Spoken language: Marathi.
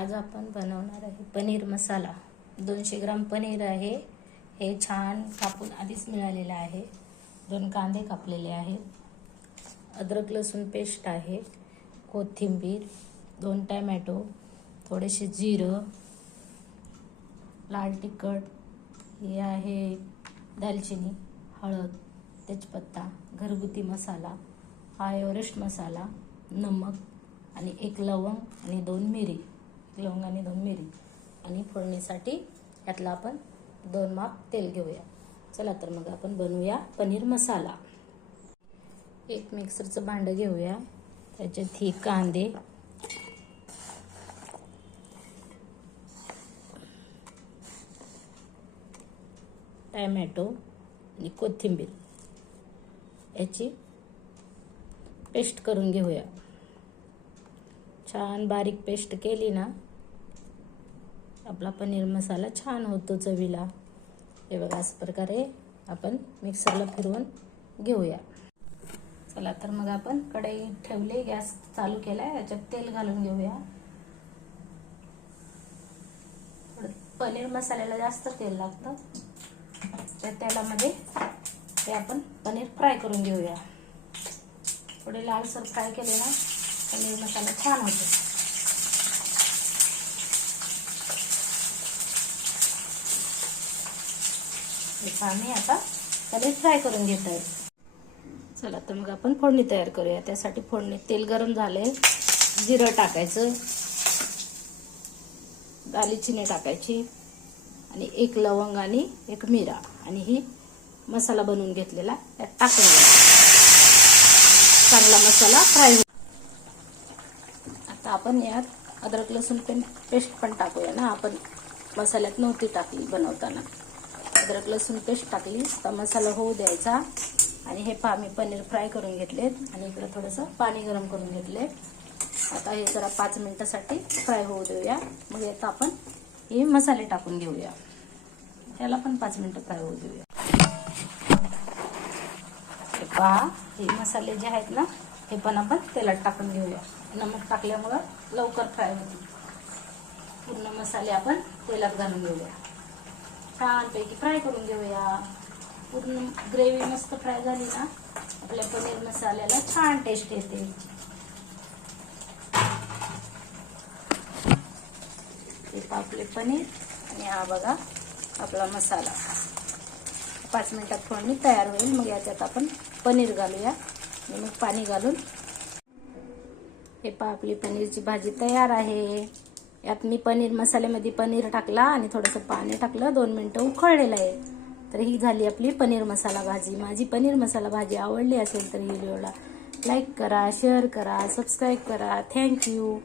आज आपण बनवणार आहे पनीर मसाला. दोनशे ग्राम पनीर आहे. हे छान कापून आधीच मिळालेलं आहे. दोन कांदे कापलेले आहेत. अद्रक लसूण पेस्ट आहे. कोथिंबीर दोन टॅमॅटो थोडेसे जिरं लाल तिखट हे आहे दालचिनी हळद तेजपत्ता घरगुती मसाला हा एव्हरेस्ट मसाला नमक आणि एक लवंग आणि दोन मिरी. एक लवंग आणि दोन मिरी. आणि फोडणीसाठी यातला आपण दोन माप तेल घेऊया. चला तर मग आपण बनवूया पनीर मसाला. एक मिक्सरचं भांडं घेऊया. त्याच्यात ही कांदे. टॅमॅटो आणि कोथिंबीर. याची पेस्ट करून घेऊया. छान बारीक पेस्ट केली ना आपला पनीर मसाला छान होतो चवीला. हे बघा अशा प्रकारे आपण मिक्सरला फिरवून घेऊया. चला तर मग आपण कढई ठेवली गॅस चालू केला याच्यात तेल घालून घेऊया. पनीर मसाल्याला जास्त तेल लागतं. त्या तेलामध्ये ते आपण पनीर फ्राय करून घेऊया. थोडे लालसर फ्राय केले ना पनीर मसाला छान होतो. आम्ही आता त्याला फ्राय करून घेत. आहे चला तर मग आपण फोडणी तयार करूया. त्यासाठी फोडणी तेल गरम झाले जिरं टाकायचं. दालचिनी टाकायची. आणि एक लवंग आणि एक मिरा. आणि ही मसाला बनवून घेतलेला त्यात टाकून चांगला मसाला फ्राय आपण यात अद्रक लसूण पण पेस्ट पण टाकूया ना. आपण मसाल्यात नव्हती टाकली बनवताना. अद्रक लसूण पेस्ट टाकली तर मसाला होऊ द्यायचा. आणि हे पा मी पनीर फ्राय करून घेतलेत. आणि इकडं थोडंसं पाणी गरम करून घेतले आता हे जरा पाच मिनटासाठी फ्राय होऊ देऊया. मग यात आपण हे मसाले टाकून घेऊया. त्याला पण पाच मिनटं फ्राय होऊ देऊया. हे पहा हे मसाले जे आहेत ना हे पण आपण तेलात टाकून घेऊया. नमक टाकल्यामुळं लवकर फ्राय होते. पूर्ण मसाले आपण तेलात घालून घेऊया. छानपैकी फ्राय करून घेऊया. पूर्ण ग्रेव्ही मस्त फ्राय झाली ना आपल्या पनीर मसाल्याला छान टेस्ट येते. ते आपले पनीर आणि हा बघा आपला मसाला. पाच मिनिटात फोडणी तयार होईल. मग याच्यात आपण पनीर घालूया. मग पाणी घालून. हे पा आपली पनीरची भाजी तयार आहे. यात मी पनीर मसाल्यामध्ये पनीर टाकला आणि थोडंसं पाणी टाकलं. दोन मिनटं उकळलेलं आहे. तर ही झाली आपली पनीर मसाला भाजी. माझी पनीर मसाला भाजी आवडली असेल तर ही व्हिडिओला लाईक करा शेअर करा सबस्क्राईब करा. थँक्यू